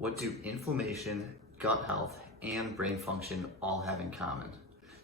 What do inflammation, gut health, and brain function all have in common?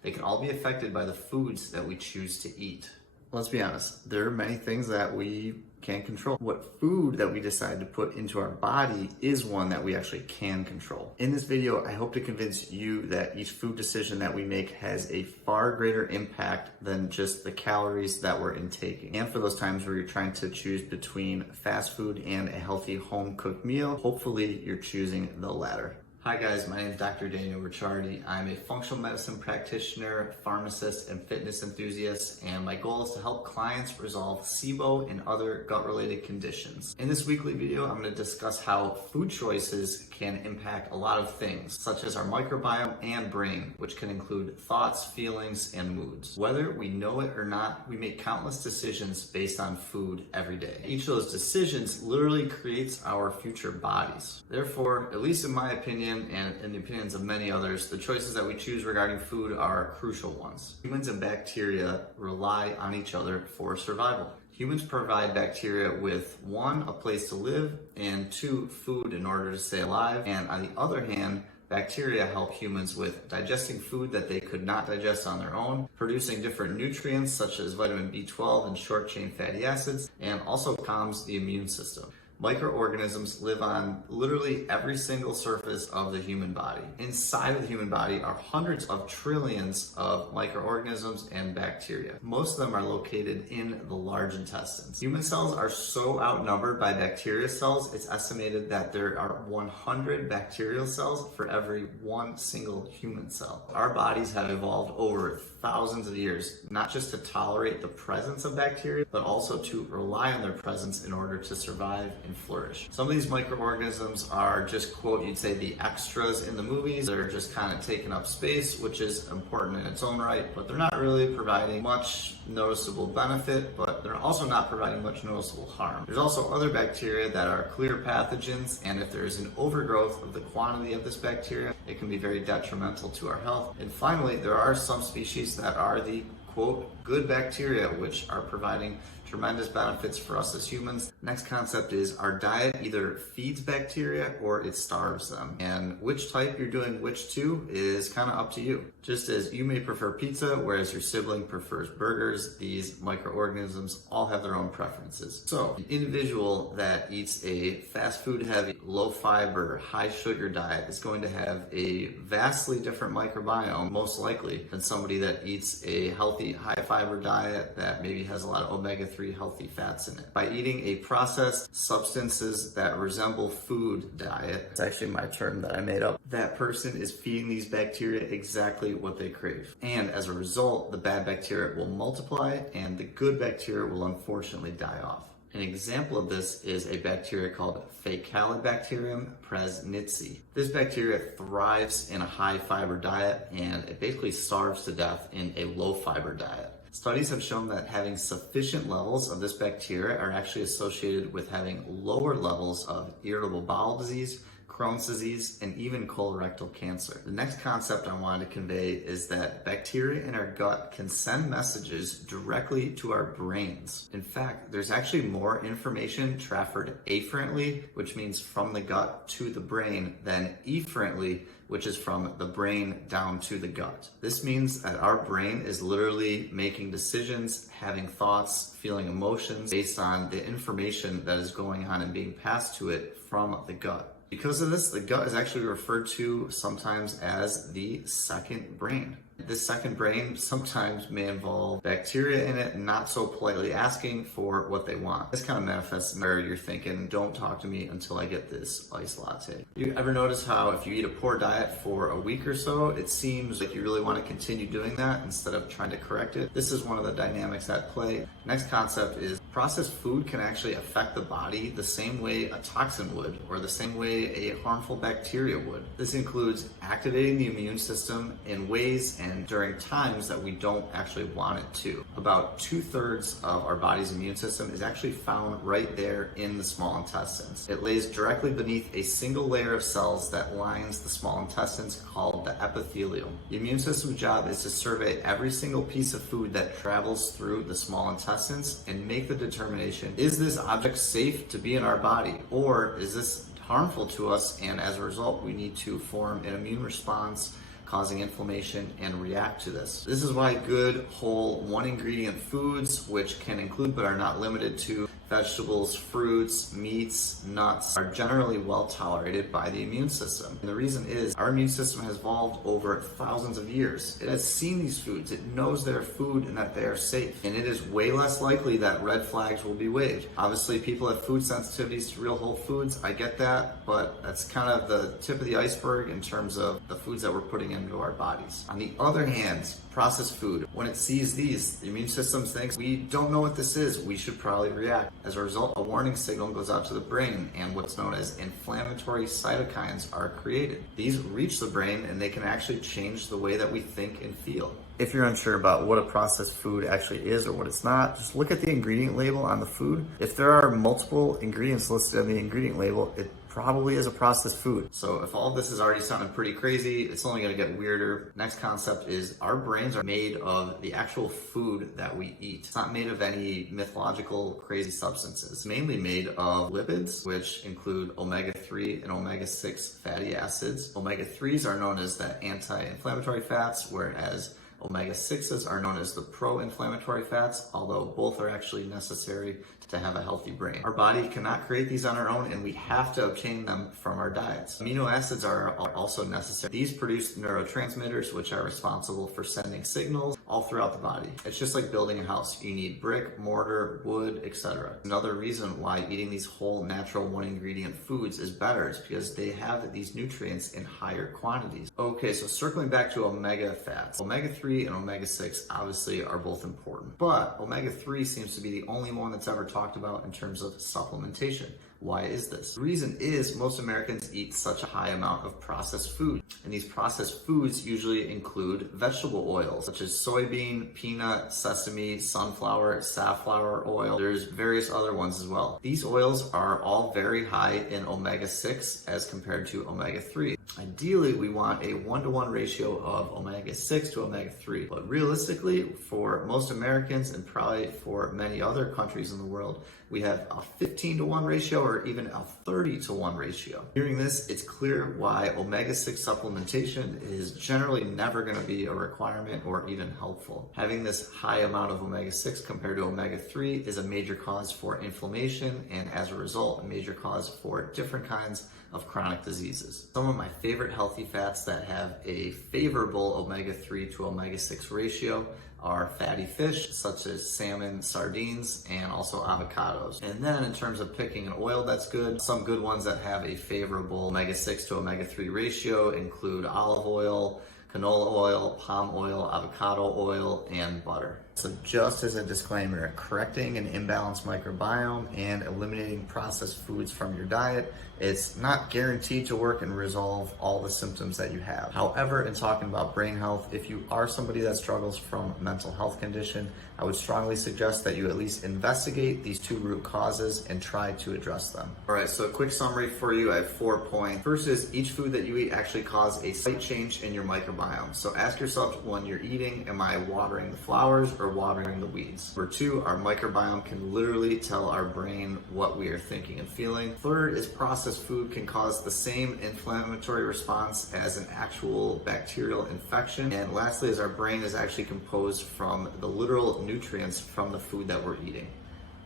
They can all be affected by the foods that we choose to eat. Let's be honest, there are many things that we can't control. What food that we decide to put into our body is one that we actually can control. In this video, I hope to convince you that each food decision that we make has a far greater impact than just the calories that we're intaking. And for those times where you're trying to choose between fast food and a healthy home-cooked meal, hopefully you're choosing the latter. Hi guys, my name is Dr. Daniel Ricciardi. I'm a functional medicine practitioner, pharmacist, and fitness enthusiast, and my goal is to help clients resolve SIBO and other gut-related conditions. In this weekly video, I'm going to discuss how food choices can impact a lot of things, such as our microbiome and brain, which can include thoughts, feelings, and moods. Whether we know it or not, we make countless decisions based on food every day. Each of those decisions literally creates our future bodies. Therefore, at least in my opinion, and in the opinions of many others, the choices that we choose regarding food are crucial ones. Humans and bacteria rely on each other for survival. Humans provide bacteria with one, a place to live, and two, food in order to stay alive. And on the other hand, bacteria help humans with digesting food that they could not digest on their own, producing different nutrients such as vitamin B12 and short-chain fatty acids, and also calms the immune system. Microorganisms live on literally every single surface of the human body. Inside of the human body are hundreds of trillions of microorganisms and bacteria. Most of them are located in the large intestines. Human cells are so outnumbered by bacteria cells, it's estimated that there are 100 bacterial cells for every one single human cell. Our bodies have evolved over thousands of years, not just to tolerate the presence of bacteria, but also to rely on their presence in order to survive and flourish. Some of these microorganisms are just, quote, you'd say the extras in the movies. They're just kind of taking up space, which is important in its own right, but they're not really providing much noticeable benefit, but they're also not providing much noticeable harm. There's also other bacteria that are clear pathogens, and if there's an overgrowth of the quantity of this bacteria, it can be very detrimental to our health. And finally, there are some species that are the, quote, good bacteria, which are providing tremendous benefits for us as humans. Next concept is our diet either feeds bacteria or it starves them. And which type you're doing which to is kind of up to you. Just as you may prefer pizza, whereas your sibling prefers burgers, these microorganisms all have their own preferences. So an individual that eats a fast food heavy, low fiber, high sugar diet is going to have a vastly different microbiome, most likely, than somebody that eats a healthy, high fiber diet that maybe has a lot of omega-3 healthy fats in it. By eating a processed substances that resemble food diet, it's actually my term that I made up, that person is feeding these bacteria exactly what they crave. And as a result, the bad bacteria will multiply and the good bacteria will unfortunately die off. An example of this is a bacteria called Faecalibacterium prausnitzii. This bacteria thrives in a high fiber diet and it basically starves to death in a low fiber diet. Studies have shown that having sufficient levels of this bacteria are actually associated with having lower levels of irritable bowel disease, Crohn's disease, and even colorectal cancer. The next concept I wanted to convey is that bacteria in our gut can send messages directly to our brains. In fact, there's actually more information transferred afferently, which means from the gut to the brain, than efferently, which is from the brain down to the gut. This means that our brain is literally making decisions, having thoughts, feeling emotions based on the information that is going on and being passed to it from the gut. Because of this, the gut is actually referred to sometimes as the second brain. This second brain sometimes may involve bacteria in it, not so politely asking for what they want. This kind of manifests where you're thinking, don't talk to me until I get this iced latte. You ever notice how if you eat a poor diet for a week or so, it seems like you really want to continue doing that instead of trying to correct it? This is one of the dynamics at play. Next concept is processed food can actually affect the body the same way a toxin would, or the same way a harmful bacteria would. This includes activating the immune system in ways and during times that we don't actually want it to. About 2/3 of our body's immune system is actually found right there in the small intestines. It lays directly beneath a single layer of cells that lines the small intestines called the epithelium. The immune system's job is to survey every single piece of food that travels through the small intestines and make the determination, is this object safe to be in our body, or is this harmful to us, and as a result, we need to form an immune response causing inflammation and react to this. This is why good, whole, one ingredient foods, which can include but are not limited to vegetables, fruits, meats, nuts, are generally well tolerated by the immune system. And the reason is our immune system has evolved over thousands of years. It has seen these foods, it knows they're food and that they are safe. And it is way less likely that red flags will be waved. Obviously, people have food sensitivities to real whole foods. I get that, but that's kind of the tip of the iceberg in terms of the foods that we're putting into our bodies. On the other hand, processed food, when it sees these, the immune system thinks, we don't know what this is, we should probably react. As a result, a warning signal goes out to the brain and what's known as inflammatory cytokines are created. These reach the brain and they can actually change the way that we think and feel. If you're unsure about what a processed food actually is or what it's not, just look at the ingredient label on the food. If there are multiple ingredients listed on the ingredient label, it probably is a processed food. So if all of this is already sounding pretty crazy, it's only gonna get weirder. Next concept is our brains are made of the actual food that we eat. It's not made of any mythological crazy substances. It's mainly made of lipids, which include omega-3 and omega-6 fatty acids. Omega-3s are known as the anti-inflammatory fats, whereas omega-6s are known as the pro-inflammatory fats, although both are actually necessary to have a healthy brain. Our body cannot create these on our own, and we have to obtain them from our diets. Amino acids are also necessary. These produce neurotransmitters, which are responsible for sending signals all throughout the body. It's just like building a house. You need brick, mortar, wood, etc. Another reason why eating these whole, natural, one ingredient foods is better is because they have these nutrients in higher quantities. Okay, so circling back to omega fats. Omega-3 and omega-6 obviously are both important, but omega-3 seems to be the only one that's ever talked about in terms of supplementation. Why is this? The reason is most Americans eat such a high amount of processed food, and these processed foods usually include vegetable oils such as soybean, peanut, sesame, sunflower, safflower oil. There's various other ones as well. These oils are all very high in omega-6 as compared to omega-3. Ideally, we want a 1-to-1 ratio of omega-6 to omega-3, but realistically, for most Americans and probably for many other countries in the world, we have a 15-to-1 ratio or even a 30-to-1 ratio. Hearing this, it's clear why omega-6 supplementation is generally never going to be a requirement or even helpful. Having this high amount of omega-6 compared to omega-3 is a major cause for inflammation, and as a result, a major cause for different kinds of chronic diseases. Some of my favorite healthy fats that have a favorable omega-3 to omega-6 ratio are fatty fish such as salmon, sardines, and also avocados. And then in terms of picking an oil that's good, some good ones that have a favorable omega-6 to omega-3 ratio include olive oil, canola oil, palm oil, avocado oil, and butter. So just as a disclaimer, correcting an imbalanced microbiome and eliminating processed foods from your diet, it's not guaranteed to work and resolve all the symptoms that you have. However, in talking about brain health, if you are somebody that struggles from a mental health condition, I would strongly suggest that you at least investigate these two root causes and try to address them. All right, so a quick summary for you. I have 4 points. First is each food that you eat actually causes a slight change in your microbiome. So ask yourself when you're eating, am I watering the flowers or watering the weeds? Number 2, our microbiome can literally tell our brain what we are thinking and feeling. Third is processed food can cause the same inflammatory response as an actual bacterial infection. And lastly is our brain is actually composed from the literal nutrients from the food that we're eating.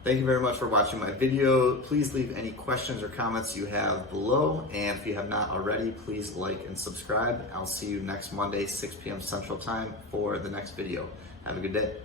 Thank you very much for watching my video. Please leave any questions or comments you have below. And if you have not already, please like and subscribe. I'll see you next Monday, 6 p.m. Central Time for the next video. Have a good day.